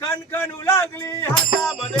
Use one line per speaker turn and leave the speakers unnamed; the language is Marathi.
कणकणू लागली हातामध्ये